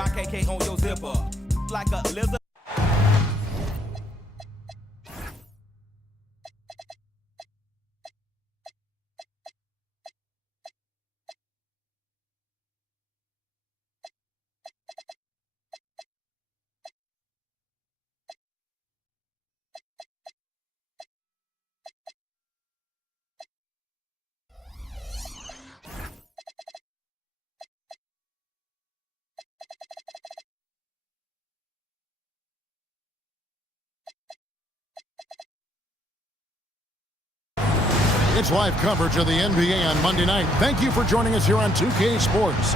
YKK on your zipper. Like a lizard. It's live coverage of the NBA on Monday night. Thank you for joining us here on 2K Sports.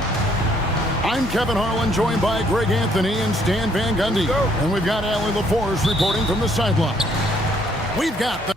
I'm Kevin Harlan, joined by Greg Anthony and Stan Van Gundy. And we've got Allie LaForce reporting from the sideline. We've got the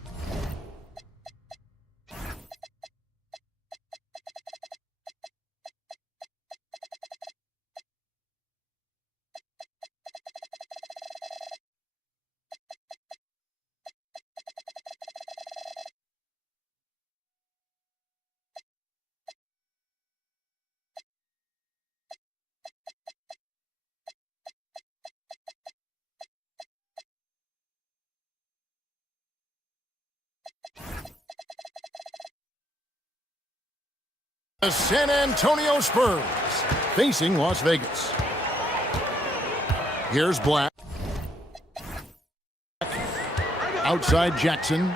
San Antonio Spurs facing Las Vegas. Here's Black. Outside Jackson.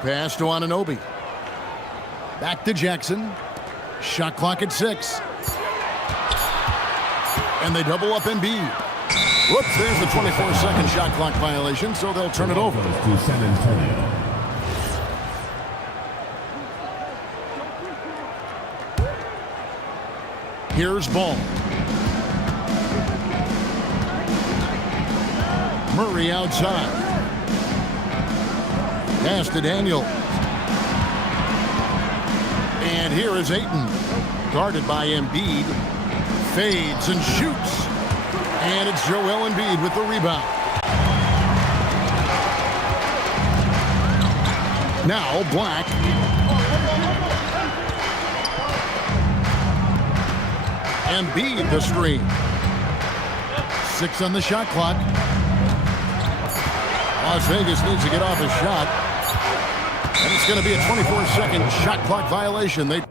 Pass to Anunoby. Back to Jackson. Shot clock at 6. And they double up Embiid. Whoops, there's the 24-second shot clock violation, so they'll turn it over. To San Antonio. Here's Ball. Murray outside. Pass to Daniel. And here is Ayton. Guarded by Embiid. Fades and shoots. And it's Joel Embiid with the rebound. Now Black. Embiid the screen. 6 on the shot clock. Las Vegas needs to get off a shot. And it's going to be a 24-second shot clock violation. They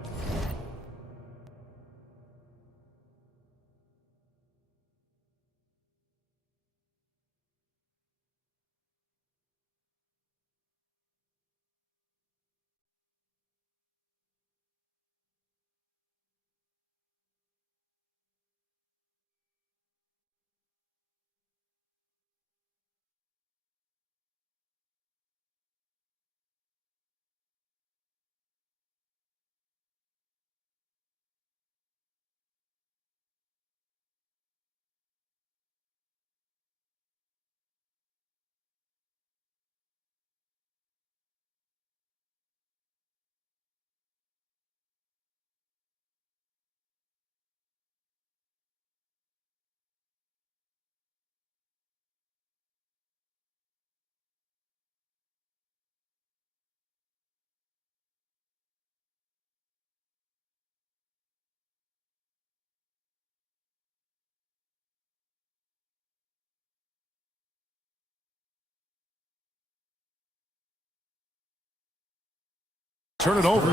turn it over.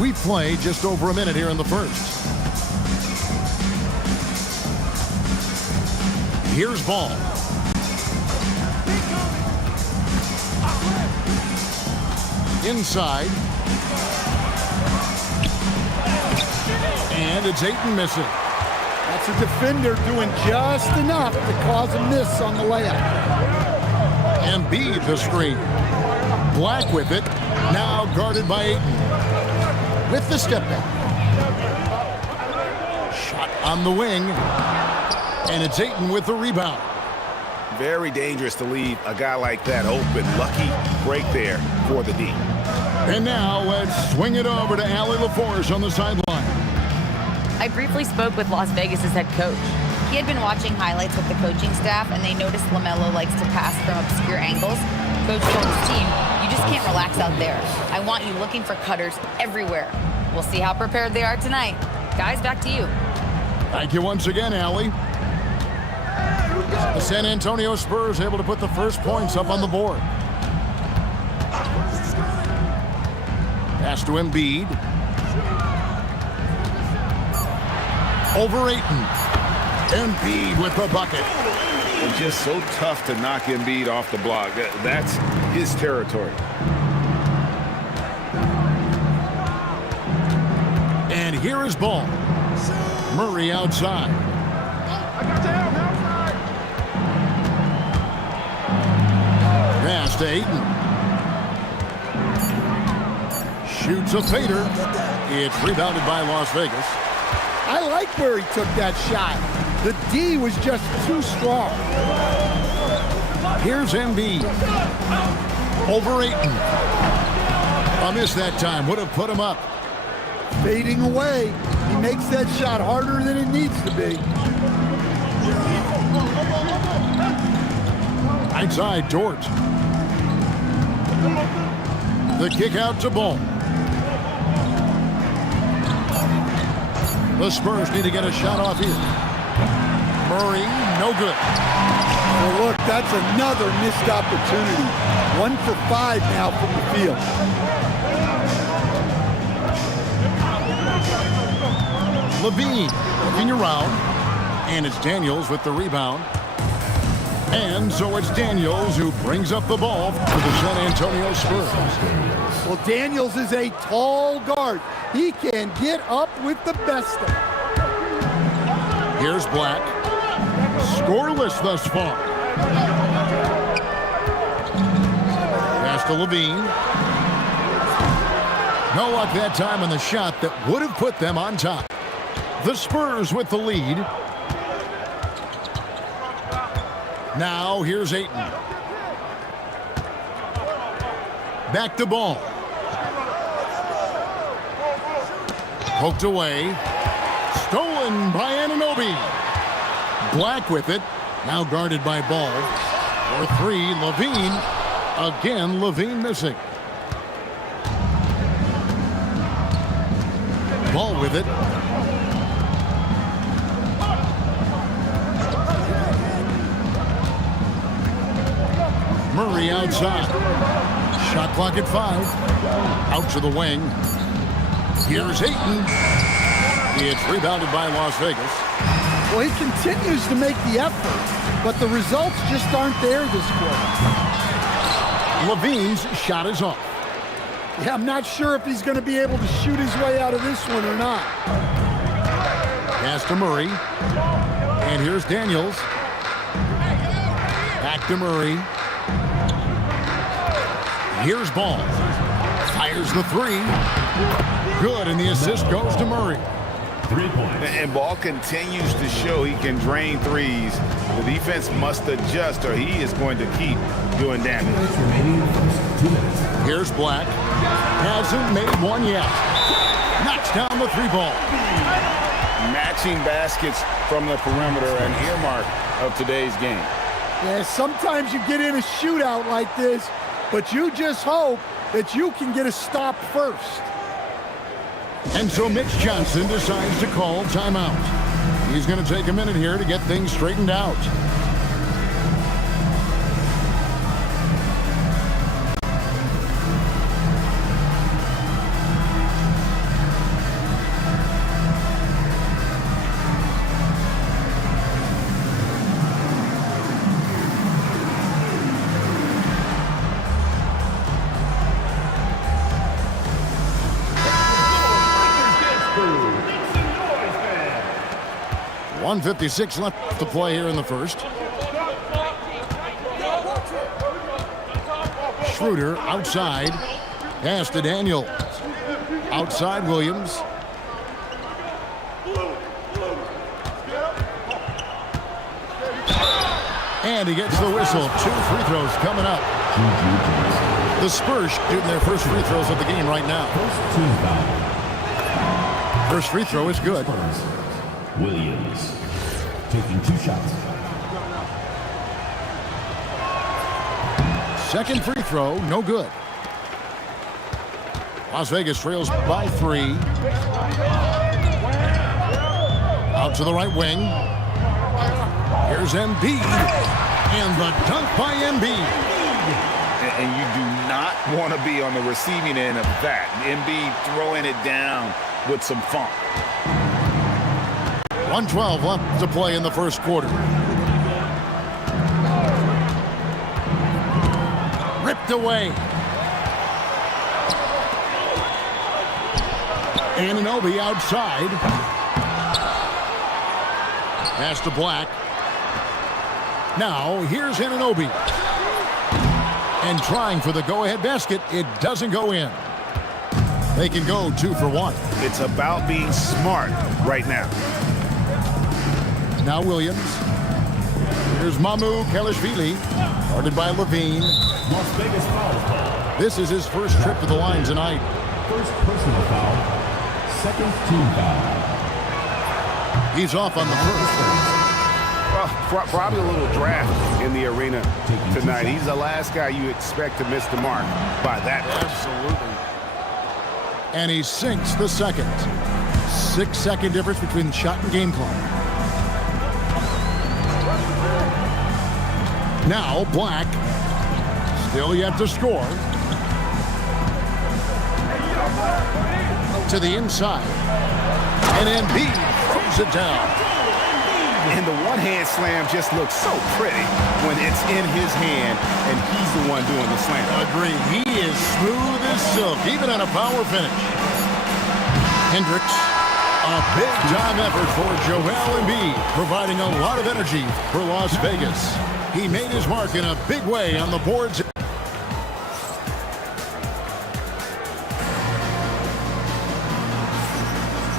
We play just over a minute here in the first. Here's Ball. Inside. And it's Ayton missing. That's a defender doing just enough to cause a miss on the layup. Embiid the screen. Black with it. Now guarded by Ayton. With the step back. Shot on the wing. And it's Ayton with the rebound. Very dangerous to leave a guy like that open. Lucky break there for the D. And now let's swing it over to Allie LaForce on the sideline. I briefly spoke with Las Vegas' head coach. He had been watching highlights with the coaching staff, and they noticed LaMelo likes to pass from obscure angles. Coach told his team, "You just can't relax out there. I want you looking for cutters everywhere." We'll see how prepared they are tonight. Guys, back to you. Thank you once again, Allie. The San Antonio Spurs able to put the first points up on the board. Pass to Embiid. Over Ayton. Embiid with the bucket. It's just so tough to knock Embiid off the block. That's his territory. And here is ball. Murray outside. Pass to Ayton. Shoots a fader. It's rebounded by Las Vegas. I like where he took that shot. The D was just too strong. Here's Embiid. Over Ayton. A miss that time. Would have put him up. Fading away. He makes that shot harder than it needs to be. Outside, Dort. The kick out to Ball. The Spurs need to get a shot off here. Murray, no good. Well, look, that's another missed opportunity. 1 for 5 now from the field. Levine looking around. And it's Daniels with the rebound. And so it's Daniels who brings up the ball for the San Antonio Spurs. Well, Daniels is a tall guard. He can get up with the best of them. Here's Black. Scoreless thus far. Pass to Levine. No luck that time on the shot that would have put them on top. The Spurs with the lead. Now here's Ayton. Back to Ball. Poked away. Stolen by Anunoby. Black with it. Now guarded by Ball. For 3, Levine. Again, Levine missing. Ball with it. Murray outside. Shot clock at 5. Out to the wing. Here's Ayton. It's rebounded by Las Vegas. Well, he continues to make the effort, but the results just aren't there this quarter. Levine's shot is off. Yeah, I'm not sure if he's going to be able to shoot his way out of this one or not. Pass to Murray. And here's Daniels. Back to Murray. Here's Ball. Fires the 3. Good, and the assist goes to Murray. 3 points. And Ball continues to show he can drain threes. The defense must adjust or he is going to keep doing damage. Here's Black. Hasn't made one yet. Knocks down the 3-ball. Matching baskets from the perimeter, an earmark of today's game. Yeah, sometimes you get in a shootout like this, but you just hope that you can get a stop first. And so Mitch Johnson decides to call timeout. He's going to take a minute here to get things straightened out. .156 left to play here in the first. Schroeder outside. Pass to Daniels. Outside Williams. And he gets the whistle. 2 free throws coming up. The Spurs shooting their first free throws of the game right now. First free throw is good. Williams taking 2 shots. Second free throw, no good. Las Vegas trails by 3. Out to the right wing. Here's Embiid. And the dunk by Embiid. And you do not want to be on the receiving end of that. Embiid throwing it down with some funk. 1:12 left to play in the first quarter. Ripped away. Anunoby outside. Pass to Black. Now, here's Anunoby. And trying for the go-ahead basket. It doesn't go in. They can go 2 for 1. It's about being smart right now. Now Williams. Here's Mamu Kelishvili. Guarded by Levine. Las Vegas foul call. This is his first trip to the line tonight. First personal foul. Second team foul. He's off on the first. Well, probably a little draft in the arena tonight. He's the last guy you expect to miss the mark by that much. Absolutely. And he sinks the second. 6-second difference between the shot and game clock. Now Black. Still yet to score. To the inside. And Embiid throws it down. And the one-hand slam just looks so pretty when it's in his hand and he's the one doing the slam. Agreed. He is smooth as silk, even on a power finish. Hendricks. A big-time effort for Joel Embiid, providing a lot of energy for Las Vegas. He made his mark in a big way on the boards.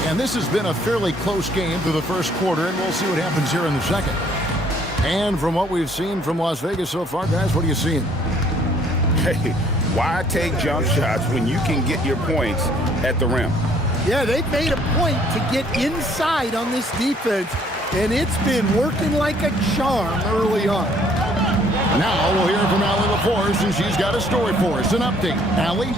And this has been a fairly close game through the first quarter, and we'll see what happens here in the second. And from what we've seen from Las Vegas so far, guys, what are you seeing? Hey, why take jump shots when you can get your points at the rim? Yeah, they've made a point to get inside on this defense, and it's been working like a charm early on. Now we'll hear from Allie LaForce, and she's got a story for us. An update. Allie?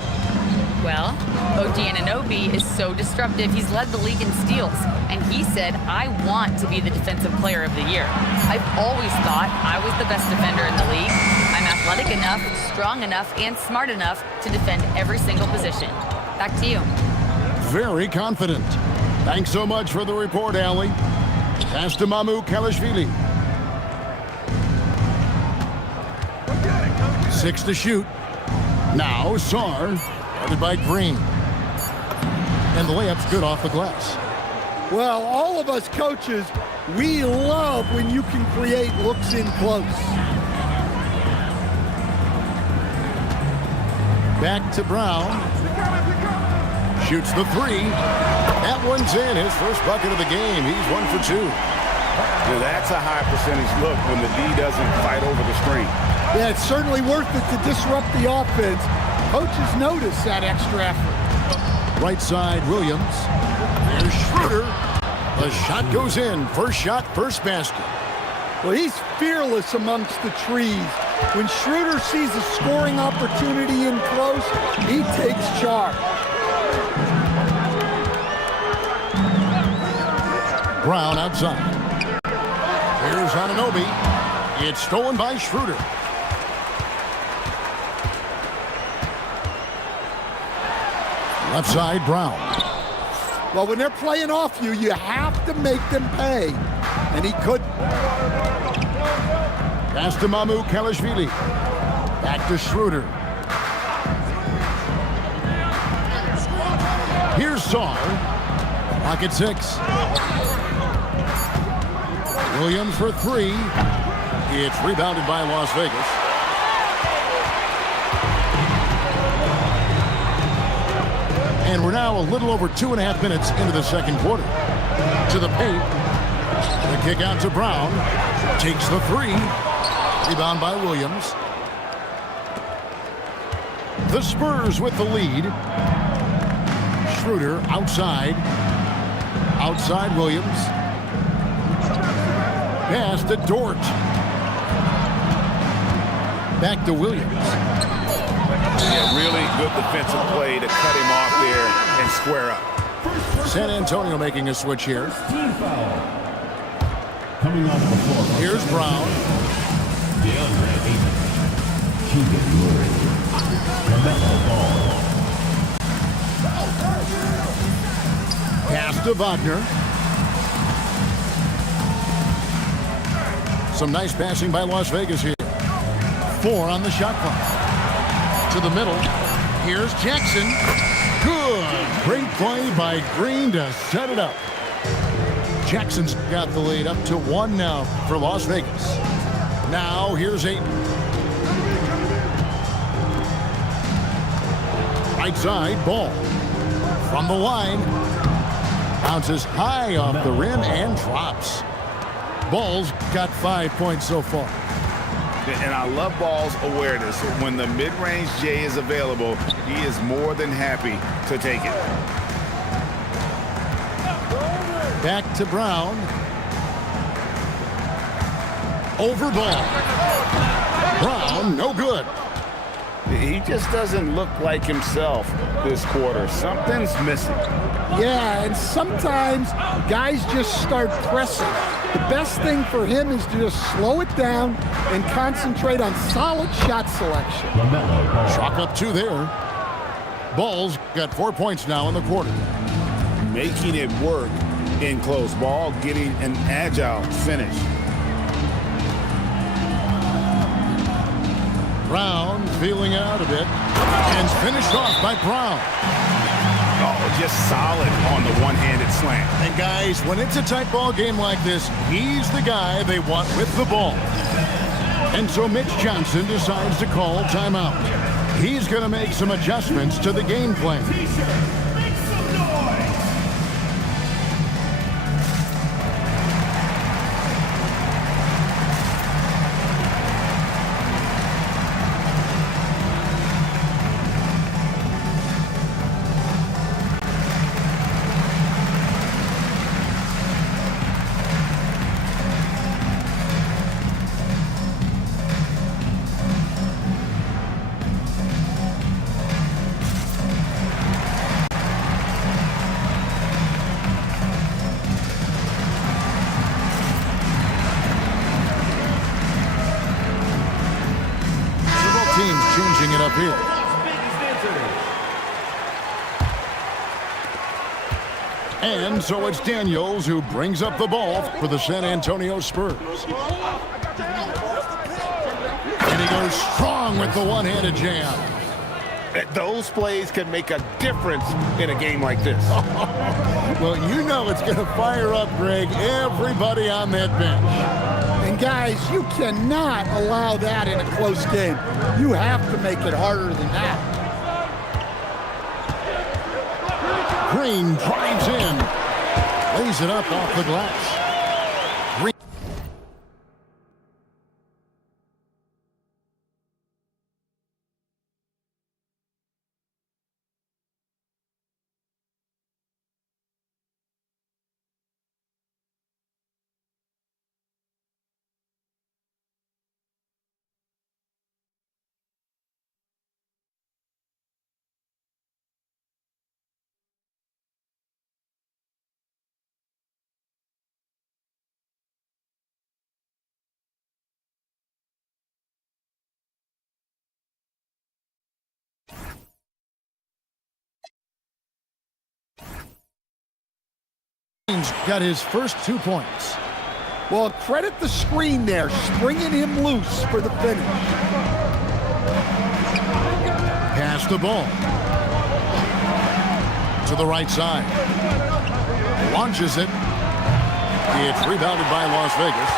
Well, OG Anunoby is so disruptive. He's led the league in steals, and he said, I want to be the Defensive Player of the Year. I've always thought I was the best defender in the league. I'm athletic enough, strong enough, and smart enough to defend every single position. Back to you. Very confident. Thanks so much for the report, Allie. Pass to Mamu Kelishvili. 6 to shoot. Now Sarr, guarded by Green. And the layup's good off the glass. Well, all of us coaches, we love when you can create looks in close. Back to Brown. Shoots the 3. That one's in. His first bucket of the game. He's 1 for 2. Now that's a high percentage look when the D doesn't fight over the screen. Yeah, it's certainly worth it to disrupt the offense. Coaches notice that extra effort. Right side, Williams. There's Schroeder. The shot goes in. First shot, first basket. Well, he's fearless amongst the trees. When Schroeder sees a scoring opportunity in close, he takes charge. Brown outside. Here's Anunoby. It's stolen by Schroeder. Left side, Brown. Well, when they're playing off you, you have to make them pay. And he couldn't. Pass to Mamu Kelishvili. Back to Schroeder. Here's Sarr. Pocket 6. Williams for 3. It's rebounded by Las Vegas. And we're now a little over 2.5 minutes into the second quarter. To the paint. The kick out to Brown. Takes the 3. Rebound by Williams. The Spurs with the lead. Schroeder outside. Outside Williams. Pass to Dort. Back to Williams. Yeah, really good defensive play to cut him off there and square up. San Antonio making a switch here. Team foul. Coming off the floor. Here's Brown. DeAndre Ayton. Keegan Murray. LaMelo Ball. Pass to Wagner. Some nice passing by Las Vegas here. 4 on the shot clock. To the middle. Here's Jackson. Good. Great play by Green to set it up. Jackson's got the lead up to 1 now for Las Vegas. Now here's Ayton. Right side, Ball. From the line. Bounces high off the rim and drops. Ball's got 5 points so far. And I love Ball's awareness. When the mid-range J is available, he is more than happy to take it. Back to Brown. Over Ball. Brown, no good. He just doesn't look like himself this quarter. Something's missing. Yeah, and sometimes guys just start pressing. The best thing for him is to just slow it down and concentrate on solid shot selection. LaMelo Ball. Chalk up 2 there. Ball's got 4 points now in the quarter. Making it work in close ball, getting an agile finish. Brown feeling out a bit. And finished off by Brown. Oh, just solid on the one-handed slam. And guys, when it's a tight ball game like this, he's the guy they want with the ball. And so Mitch Johnson decides to call timeout. He's going to make some adjustments to the game plan. Changing it up here. And so it's Daniels who brings up the ball for the San Antonio Spurs. And he goes strong with the one-handed jam. Those plays can make a difference in a game like this. Well, you know it's going to fire up, Greg, everybody on that bench. And guys, you cannot allow that in a close game. You have to make it harder than that. Green drives in. Lays it up off the glass. Green. Got his first 2 points. Well, credit the screen there, springing him loose for the finish. Pass the ball. To the right side. Launches it. It's rebounded by Las Vegas.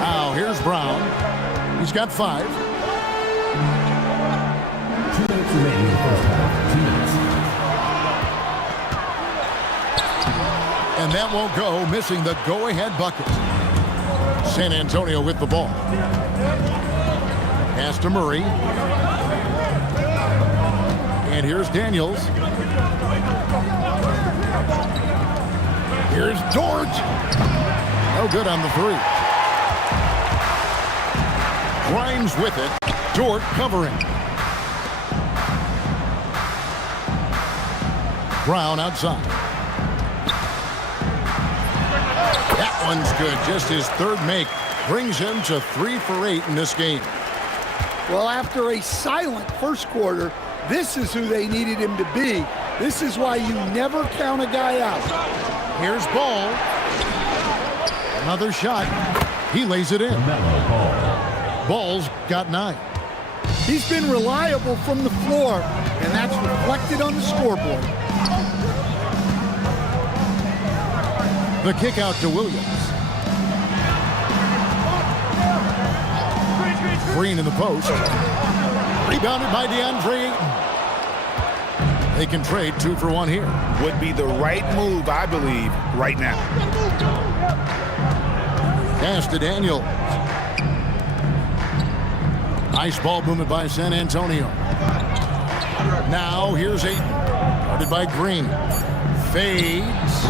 Now here's Brown. He's got 5. 2 minutes remaining in the first half. 2 minutes. And that won't go, missing the go-ahead bucket. San Antonio with the ball. Pass to Murray. And here's Daniels. Here's Dort. No good on the three. Grimes with it. Dort covering. Brown outside. That one's good. Just his third make brings him to 3 for 8 in this game. Well, after a silent first quarter, this is who they needed him to be. This is why you never count a guy out. Here's Ball. Another shot. He lays it in. Ball's got 9. He's been reliable from the floor, and that's reflected on the scoreboard. The kick out to Williams. Green in the post. Rebounded by DeAndre Ayton. They can trade 2 for 1 here. Would be the right move, I believe, right now. Pass to Daniels. Nice ball movement by San Antonio. Now here's Ayton. Guarded by Green. Fades.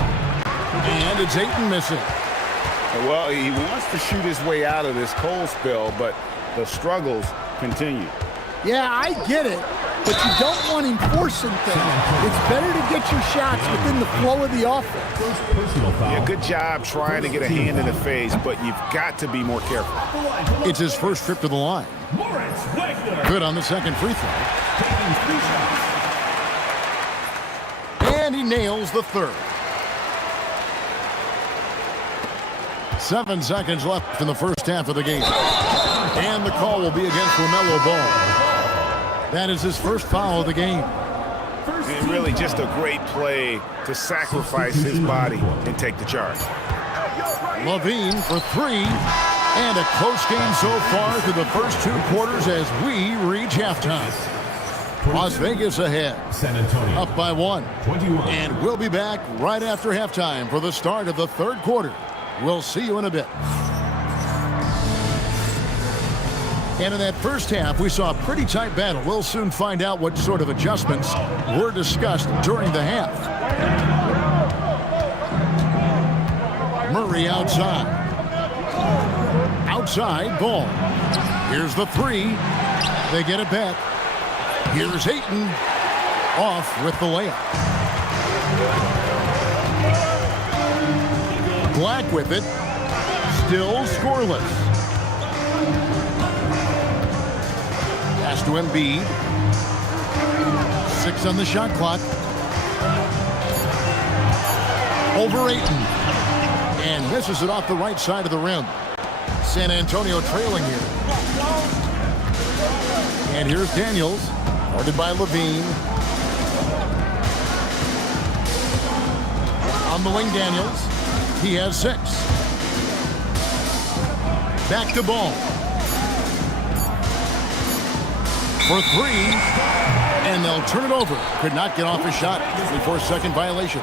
And it's Ayton missing. Well, he wants to shoot his way out of this cold spell, but the struggles continue. Yeah, I get it, but you don't want him forcing things. It's better to get your shots within the flow of the offense. Yeah, good job trying to get a hand in the face, but you've got to be more careful. It's his first trip to the line. Good on the second free throw. And he nails the third. 7 seconds left in the first half of the game. And the call will be against LaMelo Ball. That is his first foul of the game. And really just a great play to sacrifice his body and take the charge. Levine for 3. And a close game so far through the first 2 quarters as we reach halftime. Las Vegas ahead. San Antonio Up by 1. 21. And we'll be back right after halftime for the start of the third quarter. We'll see you in a bit. And in that first half, we saw a pretty tight battle. We'll soon find out what sort of adjustments were discussed during the half. Murray outside. Outside, Ball. Here's the 3. They get it back. Here's Ayton. Off with the layup. Black with it. Still scoreless. Pass to Embiid. 6 on the shot clock. Over Ayton. And misses it off the right side of the rim. San Antonio trailing here. And here's Daniels. Guarded by Levine. On the wing, Daniels. He has 6. Back to Ball. For 3. And they'll turn it over. Could not get off his shot. 24-second violation.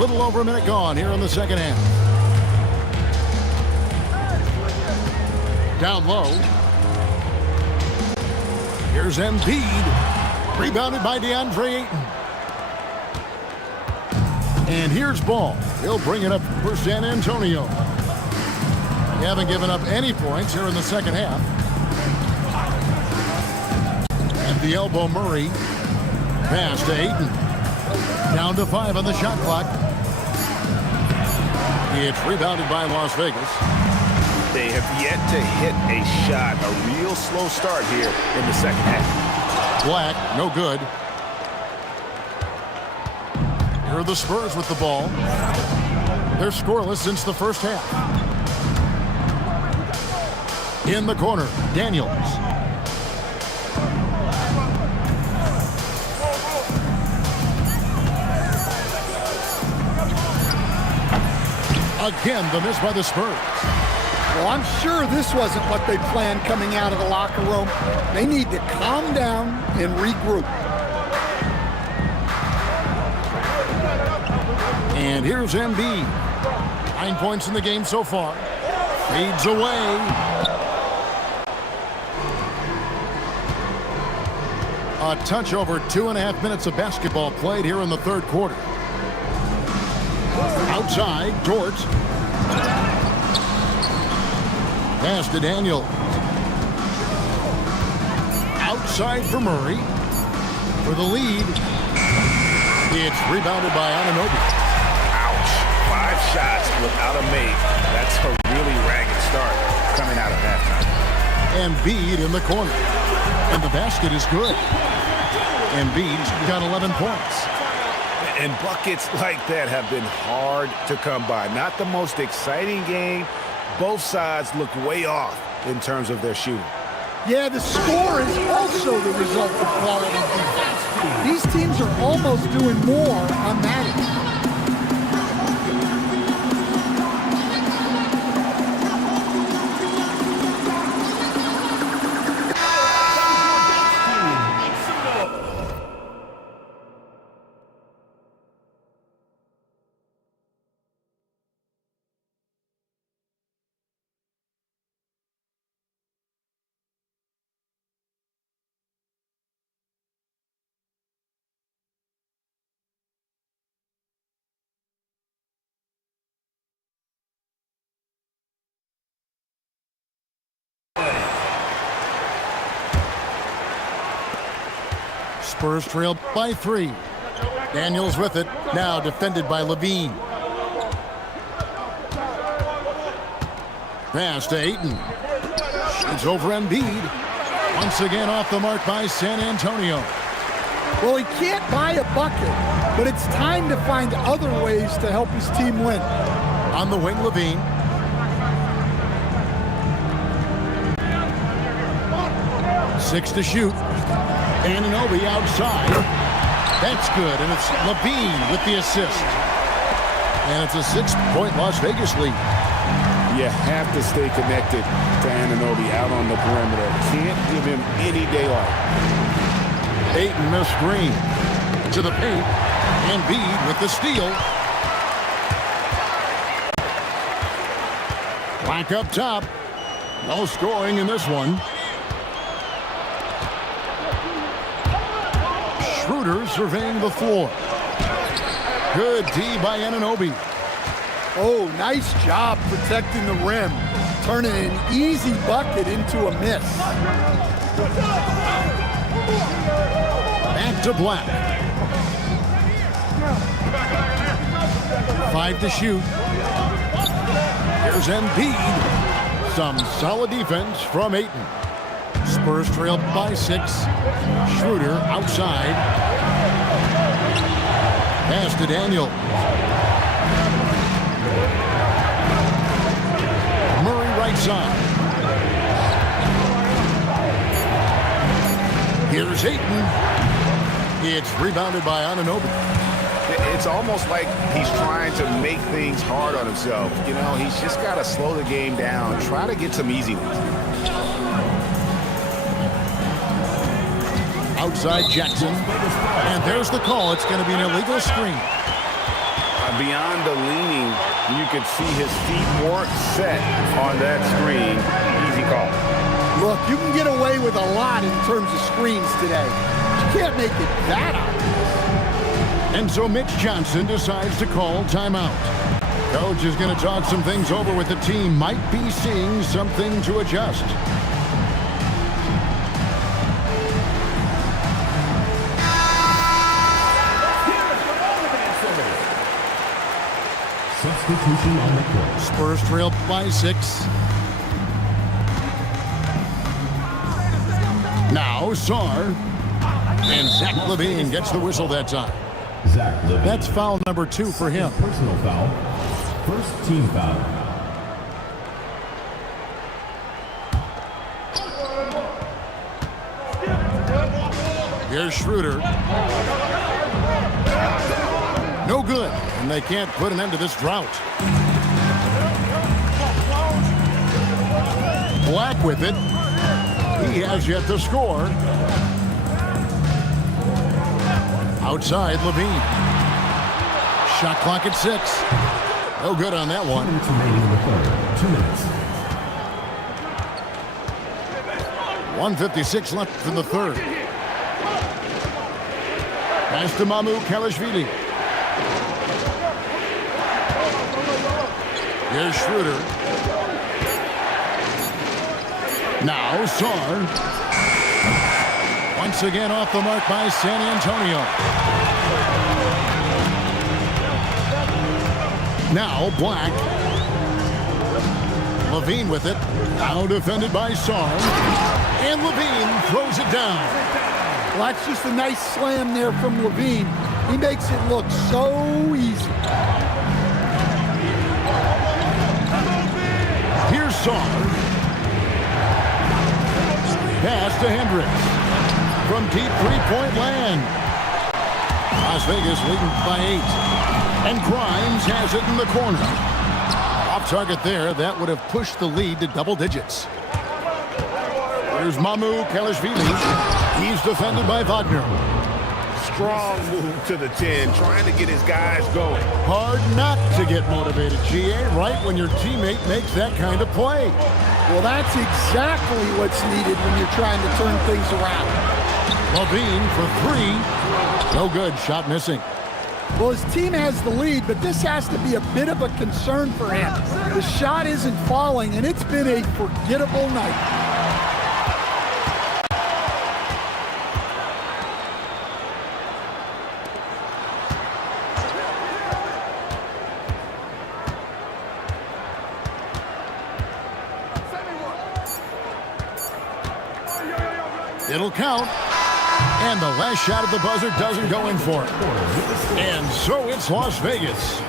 Little over a minute gone here in the second half. Down low. Here's Embiid. Rebounded by DeAndre Ayton. And here's Ball. He'll bring it up for San Antonio. They haven't given up any points here in the second half. At the elbow, Murray. Pass to Ayton. Down to 5 on the shot clock. It's rebounded by Las Vegas. They have yet to hit a shot. A real slow start here in the second half. Black, no good. Here are the Spurs with the ball. They're scoreless since the first half. In the corner, Daniels. Again, the miss by the Spurs. Well, I'm sure this wasn't what they planned coming out of the locker room. They need to calm down and regroup. And here's Embiid. 9 points in the game so far. Fades away. A touch over 2.5 minutes of basketball played here in the third quarter. Outside, George. Pass to Daniel. Outside for Murray. For the lead. It's rebounded by Anunoby. Ouch. 5 shots without a make. That's a really ragged start coming out of halftime. Embiid in the corner. And the basket is good. Embiid's got 11 points. And buckets like that have been hard to come by. Not the most exciting game. Both sides look way off in terms of their shooting. Yeah, the score is also the result of quality defense. These teams are almost doing more on that end. Spurs trail by 3. Daniels with it. Now defended by Levine. Pass to Ayton. Shoots over Embiid. Once again off the mark by San Antonio. Well, he can't buy a bucket, but it's time to find other ways to help his team win. On the wing, Levine. Six to shoot. Anunoby outside. That's good, and it's Levine with the assist. And it's a 6-point Las Vegas lead. You have to stay connected to Anunoby out on the perimeter. Can't give him any daylight. Ayton the screen. To the paint. Embiid with the steal. Black up top. No scoring in this one. Schroeder surveying the floor. Good D by Anunoby. Oh, nice job protecting the rim. Turning an easy bucket into a miss. Back to Black. 5 to shoot. Here's Embiid. Some solid defense from Ayton. Spurs trail by 6. Schroeder outside. Pass to Daniel. Murray right side. Here's Ayton. It's rebounded by Anunoby. It's almost like he's trying to make things hard on himself. You know, he's just got to slow the game down. Try to get some easy ones. Outside Jackson. And there's the call. It's going to be an illegal screen. Beyond the leaning, you could see his feet weren't set on that screen. Easy call. Look, you can get away with a lot in terms of screens today. You can't make it that obvious. And so Mitch Johnson decides to call timeout. Coach is going to talk some things over with the team. Might be seeing something to adjust. Substitution on the court. Spurs trail by 6. Now Sarr. And Zach LaVine gets the whistle that time. Zach LaVine. That's foul number 2 for him. Personal foul. First team foul. Here's Schroeder. No good, and they can't put an end to this drought. Black with it. He has yet to score. Outside, Levine. Shot clock at 6. No good on that one. 2 minutes remaining in the third. 2 minutes. 1:56 left in the third. Pass to Mamu Kalashvili. Here's Schroeder. Now Sarr. Once again off the mark by San Antonio. Now Black. Levine with it. Now defended by Sarr. And Levine throws it down. Well, that's just a nice slam there from Levine. He makes it look so easy. Here's Sarr. Pass to Hendricks. From deep three-point land. Las Vegas leading by 8. And Grimes has it in the corner. Off target there. That would have pushed the lead to double digits. Here's Mamu Kalashvili. He's defended by Wagner. Strong move to the 10, trying to get his guys going. Hard not to get motivated, GA, right when your teammate makes that kind of play. Well, that's exactly what's needed when you're trying to turn things around. Levine for 3. No good. Shot missing. Well, his team has the lead, but this has to be a bit of a concern for him. The shot isn't falling, and it's been a forgettable night. It'll count. And the last shot at the buzzer doesn't go in for it. And so it's Las Vegas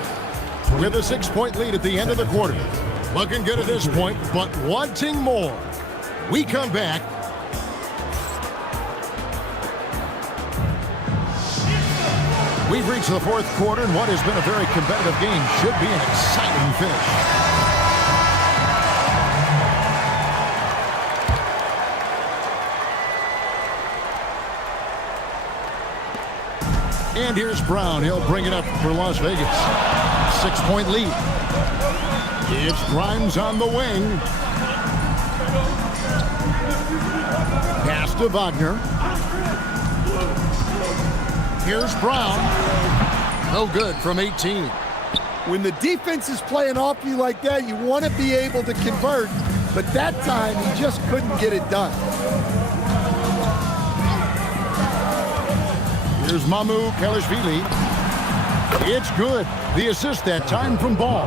with a 6-point lead at the end of the quarter. Looking good at this point, but wanting more. We come back. We've reached the fourth quarter, and what has been a very competitive game should be an exciting finish. And here's Brown. He'll bring it up for Las Vegas. 6-point lead. It's Grimes on the wing. Pass to Wagner. Here's Brown. No good from 18. When the defense is playing off you like that, you want to be able to convert. But that time, he just couldn't get it done. Here's Mamu Kalashvili. It's good. The assist that time from Ball.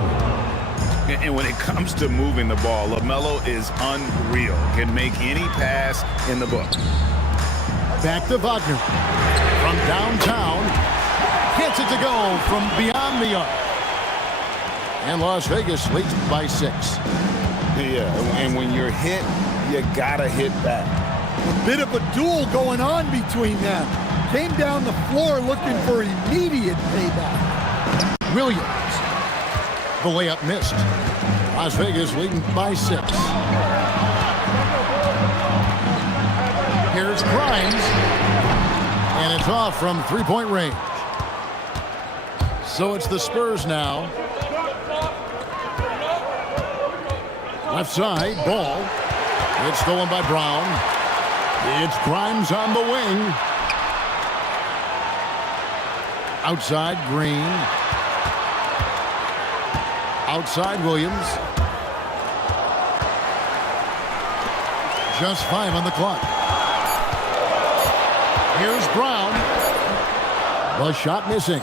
And when it comes to moving the ball, LaMelo is unreal. Can make any pass in the book. Back to Wagner. From downtown. Gets it to go from beyond the arc. And Las Vegas leads by 6. Yeah, and when you're hit, you gotta hit back. A bit of a duel going on between them. Came down the floor looking for immediate payback. Williams. The layup missed. Las Vegas leading by 6. Here's Grimes. And it's off from three-point range. So it's the Spurs now. Left side, Ball. It's stolen by Brown. It's Grimes on the wing. Outside, Green. Outside, Williams. Just 5 on the clock. Here's Brown. The shot missing.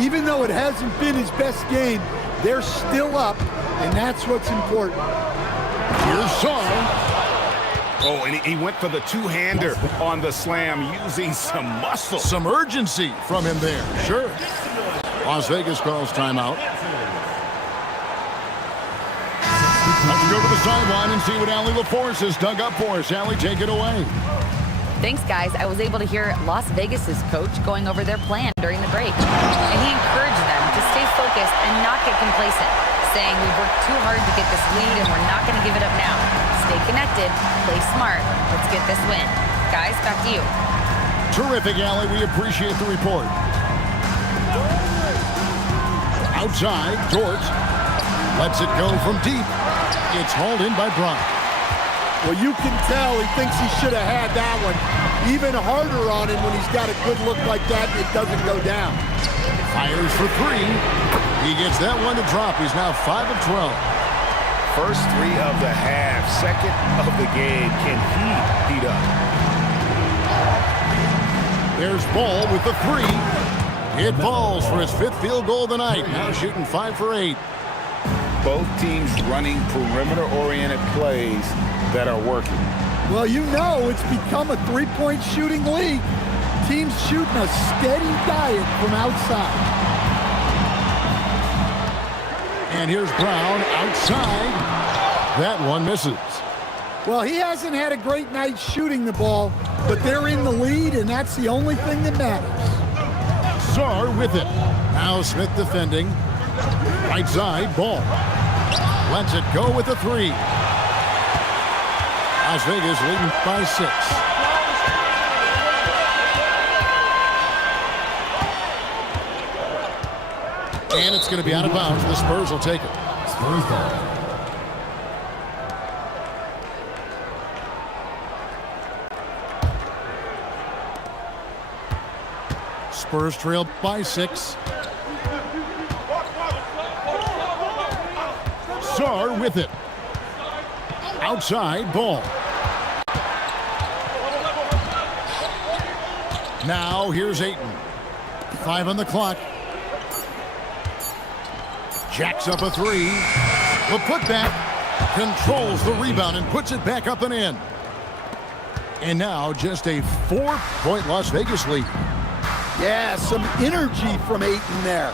Even though it hasn't been his best game, they're still up, and that's what's important. Here's Sarr. Oh, and he went for the two-hander on the slam, using some muscle. Some urgency from him there. Sure. Las Vegas calls timeout. Let's go to the sideline and see what Allie LaForce has dug up for us. Allie, take it away. Thanks, guys. I was able to hear Las Vegas's coach going over their plan during the break. And he encouraged them to stay focused and not get complacent, saying we've worked too hard to get this lead and we're not going to give it up now. Stay connected, play smart. Let's get this win. Guys, back to you. Terrific, Allie. We appreciate the report. Outside, Dort lets it go from deep. It's hauled in by Brown. Well, you can tell he thinks he should have had that one. even harder on him when he's got a good look like that and it doesn't go down. Fires for three. He gets that one to drop. He's now 5 of 12. First three of the half, second of the game. Can he heat up? There's Ball with the three. It falls for his 5th field goal of the night. Now shooting 5 for 8. Both teams running perimeter-oriented plays that are working. Well, you know it's become a three-point shooting league. Teams shooting a steady diet from outside. And here's Brown outside. That one misses. Well, he hasn't had a great night shooting the ball, but they're in the lead, and that's the only thing that matters. Sarr with it. Now Smith defending. Right side, Ball. Lets it go with the three. Las Vegas leading by 6. And it's going to be out of bounds. The Spurs will take it. Spurs ball. Spurs trail by 6. Sarr with it. Outside, Ball. Now here's Ayton. 5 on the clock. Jacks up a three. The putback controls the rebound and puts it back up and in. And now just a 4-point Las Vegas lead. Yeah, some energy from Ayton there.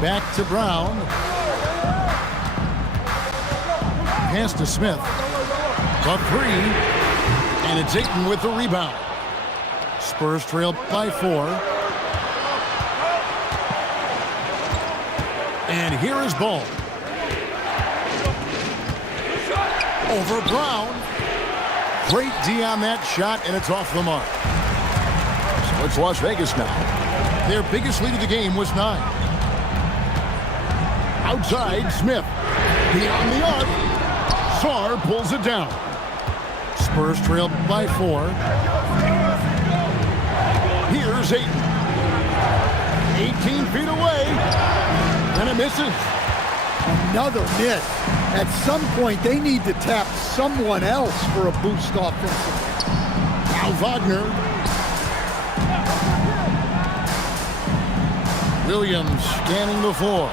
Back to Brown. Pass to Smith. The three. And it's Ayton with the rebound. Spurs trail by 4. And here is Ball. Over Brown. Great D on that shot, and it's off the mark. So it's Las Vegas now. Their biggest lead of the game was 9. Outside, Smith. Beyond the arc. Sarr pulls it down. Spurs trail by 4. Here's Ayton. 18 feet away. And it misses. Another miss. At some point, they need to tap someone else for a boost offensively. Now Wagner. Williams scanning the floor.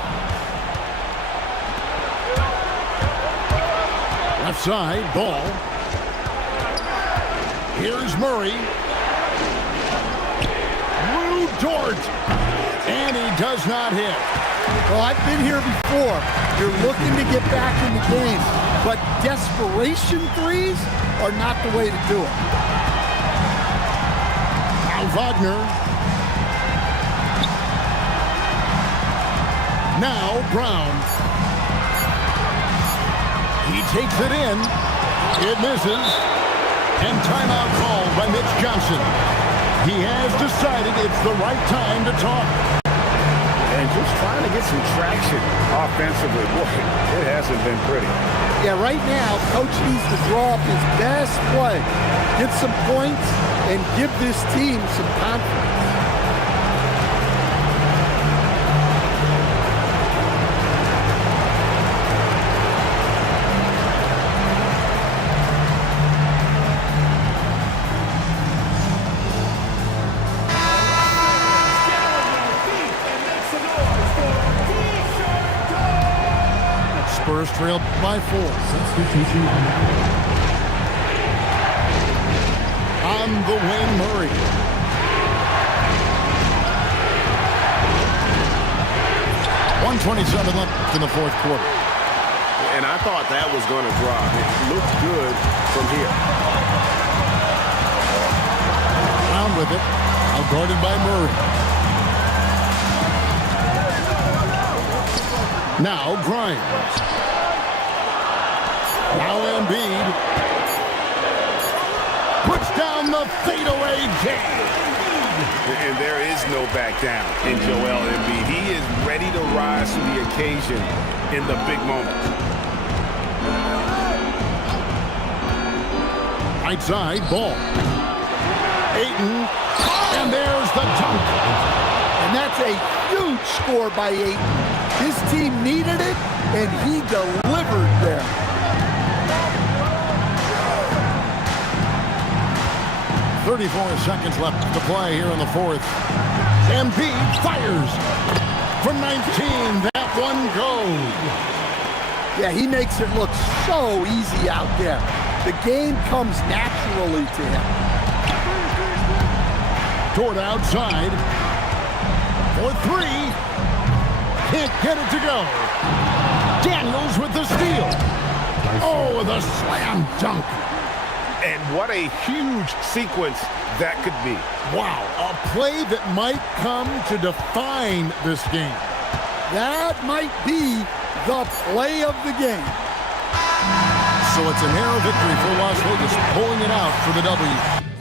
Left side, Ball. Here's Murray. Blue Dort. And he does not hit. Well, I've been here before. You're looking to get back in the game, but desperation threes are not the way to do it. Now Wagner. Now Brown. He takes it in. It misses. And timeout called by Mitch Johnson. He has decided it's the right time to talk. And just trying to get some traction offensively. Boy, it hasn't been pretty. Yeah, right now, coach needs to draw up his best play, get some points, and give this team some confidence. Spurs trailed by 4. Substitution On the wing, Murray. .127 left in the 4th quarter. And I thought that was going to drop. It looked good from here. Brown with it. Now guarded by Murray. Now Grimes. Now Embiid. Puts down the fadeaway jam. And there is no back down in Joel Embiid. He is ready to rise to the occasion in the big moments. right side, ball. Ayton, and there's the dunk. And that's a huge score by Ayton. His team needed it, and he delivered there. .34 seconds left to play here in the fourth. Embiid fires from 19. That one goes. Yeah, he makes it look so easy out there. The game comes naturally to him. Toward outside. For three. Can't get it to go. Daniels with the steal. Oh, the slam dunk. And what a huge sequence that could be. Wow, a play that might come to define this game. That might be the play of the game. So it's a narrow victory for Las Vegas, pulling it out for the W.